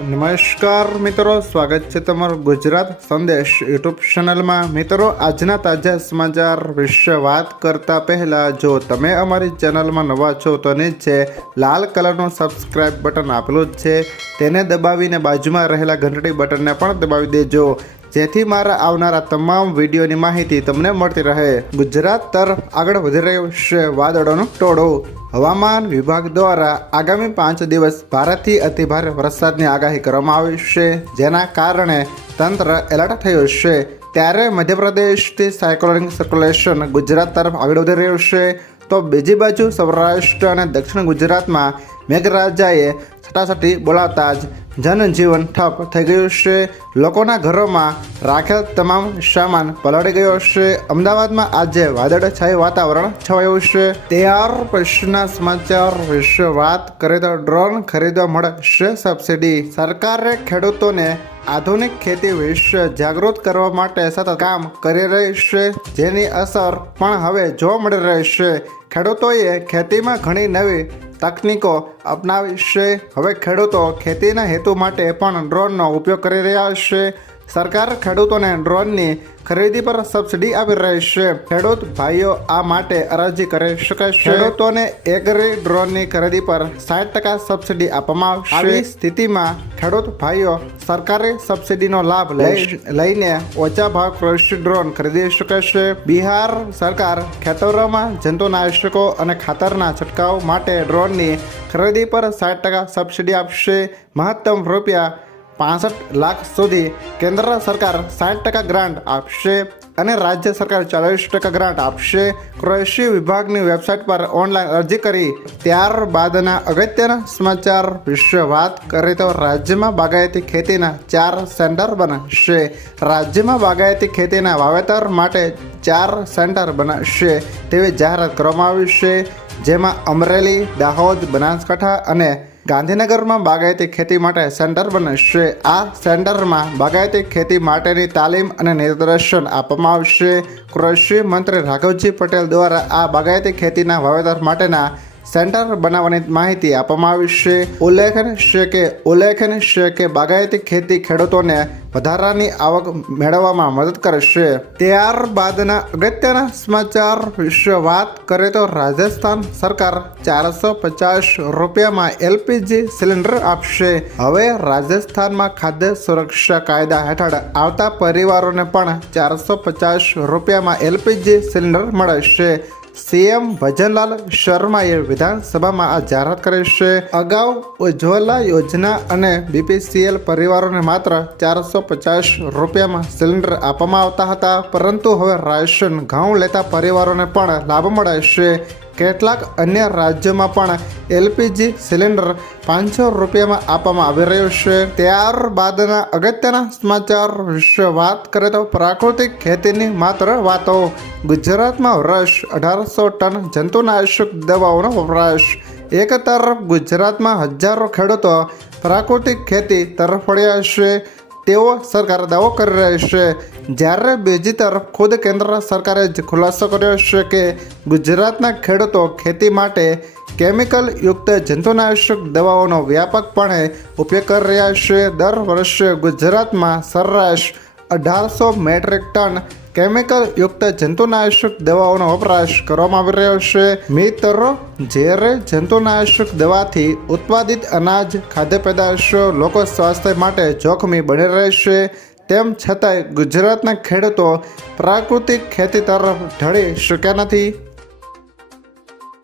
નમસ્કાર મિત્રો, સ્વાગત છે તમારું ગુજરાત સંદેશ યુટ્યુબ ચેનલમાં। મિત્રો, આજના તાજા સમાચાર વિશે વાત કરતા પહેલા જો તમે અમારી ચેનલમાં નવા છો તો નીચે લાલ કલરનું સબસ્ક્રાઇબ બટન આપેલું જ છે, તેને દબાવીને બાજુમાં રહેલા ઘંટડી બટનને પણ દબાવી દેજો, જેથી મારા આવનારા તમામ વિડીયોની માહિતી તમને મળતી રહે। ગુજરાત તરફ આગળ વધી રહ્યું છે વાદળોનું ટોળું। હવામાન વિભાગ દ્વારા આગામી 5 દિવસ ભારેથી અતિભારે વરસાદની આગાહી કરવામાં આવી છે, જેના કારણે તંત્ર એલર્ટ થયું છે। ત્યારે મધ્યપ્રદેશથી સાયક્લોનિક સર્ક્યુલેશન ગુજરાત તરફ આગળ વધી રહ્યું છે, તો બીજી બાજુ સૌરાષ્ટ્ર અને દક્ષિણ ગુજરાતમાં મેઘરાજાએ છટાછટી બોલાવતા જ જનજીવન ઠપ થઈ ગયું છે। લોકોના ઘરોમાં રાખેલ તમામ સામાન પલળી ગયો છે। અમદાવાદમાં આજે વાદળછાયું વાતાવરણ છવાયું છે। ત્યાર પછીના સમાચાર વિશે વાત કરીએ તો ડ્રોન ખરીદવા મળશે સબસિડી। સરકારે ખેડૂતોને આધુનિક ખેતી વિશે જાગૃત કરવા માટે સતત કામ કરી રહી છે, જેની અસર પણ હવે જોવા મળી રહી છે। ખેડૂતોએ ખેતીમાં ઘણી નવી તકનીકો અપનાવી છે। હવે ખેડૂતો ખેતીના હેતુ માટે પણ ડ્રોનનો ઉપયોગ કરી રહ્યા છે। સરકાર ખેડૂતોને ડ્રોનની ખરીદી પર સબસિડી આપી રહી છે। ખેડૂત ભાઈઓ આ માટે અરજી કરી શકે છે। ખેડૂતોને એગ્રી ડ્રોનની ખરીદી પર 60% સબસિડી આપવામાં આવશે। આવી સ્થિતિમાં ખેડૂત ભાઈઓ સરકારી સબસિડીનો લાભ લઈને ઓછા ભાવ કૃષિ ડ્રોન ખરીદી શકે છે। બિહાર સરકાર ખેતરોમાં જંતુનાશકો અને ખાતરના છંટકાવ માટે ડ્રોનની ખરીદી પર 60% સબસિડી આપશે। મહત્તમ રૂપિયા 65 લાખ સુધી કેન્દ્ર સરકાર 60% ગ્રાન્ટ આપશે અને રાજ્ય સરકાર 40% ગ્રાન્ટ આપશે। કૃષિ વિભાગની વેબસાઇટ પર ઓનલાઈન અરજી કરી ત્યારબાદના અગત્યના સમાચાર વિશે વાત કરીએ તો રાજ્યમાં બાગાયતી ખેતીના 4 સેન્ટર બનશે। રાજ્યમાં બાગાયતી ખેતીના વાવેતર માટે 4 સેન્ટર બનશે તેવી જાહેરાત કરવામાં આવી છે, જેમાં અમરેલી, દાહોદ, બનાસકાંઠા અને ગાંધીનગરમાં બાગાયતી ખેતી માટે સેન્ટર બનશે। આ સેન્ટરમાં બાગાયતી ખેતી માટેની તાલીમ અને નિર્દેશન આપવામાં આવશે। કૃષિ મંત્રી રાઘવજી પટેલ દ્વારા આ બાગાયતી ખેતીના વાવેતર માટેના સેન્ટર બનાવવાની માહિતી આપવામાં આવી છે। ઉલ્લેખનીય છે કે બાગાયતી ખેતી ખેડૂતોને વધારાની આવક મેળવવામાં મદદ કરશે। ત્યારબાદના અગત્યના સમાચાર વિશે વાત કરીએ તો રાજસ્થાન સરકાર 450 રૂપિયામાં એલપીજી સિલિન્ડર આપશે। હવે રાજસ્થાનમાં ખાદ્ય સુરક્ષા કાયદા હેઠળ આવતા પરિવારોને પણ 450 રૂપિયામાં એલપીજી સિલિન્ડર મળશે। સીએમ ભજનલાલ શર્માએ વિધાનસભામાં આ જાહેરાત કરી છે। અગાઉ ઉજ્જવલા યોજના અને બીપીસીએલ પરિવારોને માત્ર 450 રૂપિયામાં સિલિન્ડર આપવામાં આવતા હતા, પરંતુ હવે રાશન ઘઉં લેતા પરિવારોને પણ લાભ મળશે। કેટલાક અન્ય રાજ્યોમાં પણ એલપીજી સિલિન્ડર 500 રૂપિયામાં આપવામાં આવી રહ્યું છે। ત્યારબાદના અગત્યના સમાચાર વિશે વાત કરીએ તો પ્રાકૃતિક ખેતીની માત્ર વાતો। ગુજરાતમાં વર્ષ 1800 ટન જંતુનાશક દવાઓનો વપરાશ। એક તરફ ગુજરાતમાં હજારો ખેડૂતો પ્રાકૃતિક ખેતી તરફ વળ્યા છે તેવો સરકાર દાવો કરી રહી છે, જ્યારે બીજી તરફ ખુદ કેન્દ્ર સરકારે જ ખુલાસો કર્યો છે કે ગુજરાતના ખેડૂતો ખેતી માટે કેમિકલ યુક્ત જંતુનાશક દવાઓનો વ્યાપકપણે ઉપયોગ કરી રહ્યા છે। દર વર્ષે ગુજરાતમાં સરેરાશ 1800 મેટ્રિક ટન કેમિકલ યુક્ત જંતુનાશક દવાઓનો વપરાશ કરવામાં આવી રહ્યો છે। મિત્રો, જ્યારે જંતુનાશક દવાથી ઉત્પાદિત અનાજ, ખાદ્ય પેદાશો લોકો સ્વાસ્થ્ય માટે જોખમી બની રહેશે, તેમ છતાંય ગુજરાતના ખેડૂતો પ્રાકૃતિક ખેતી તરફ ઢળી શક્યા નથી।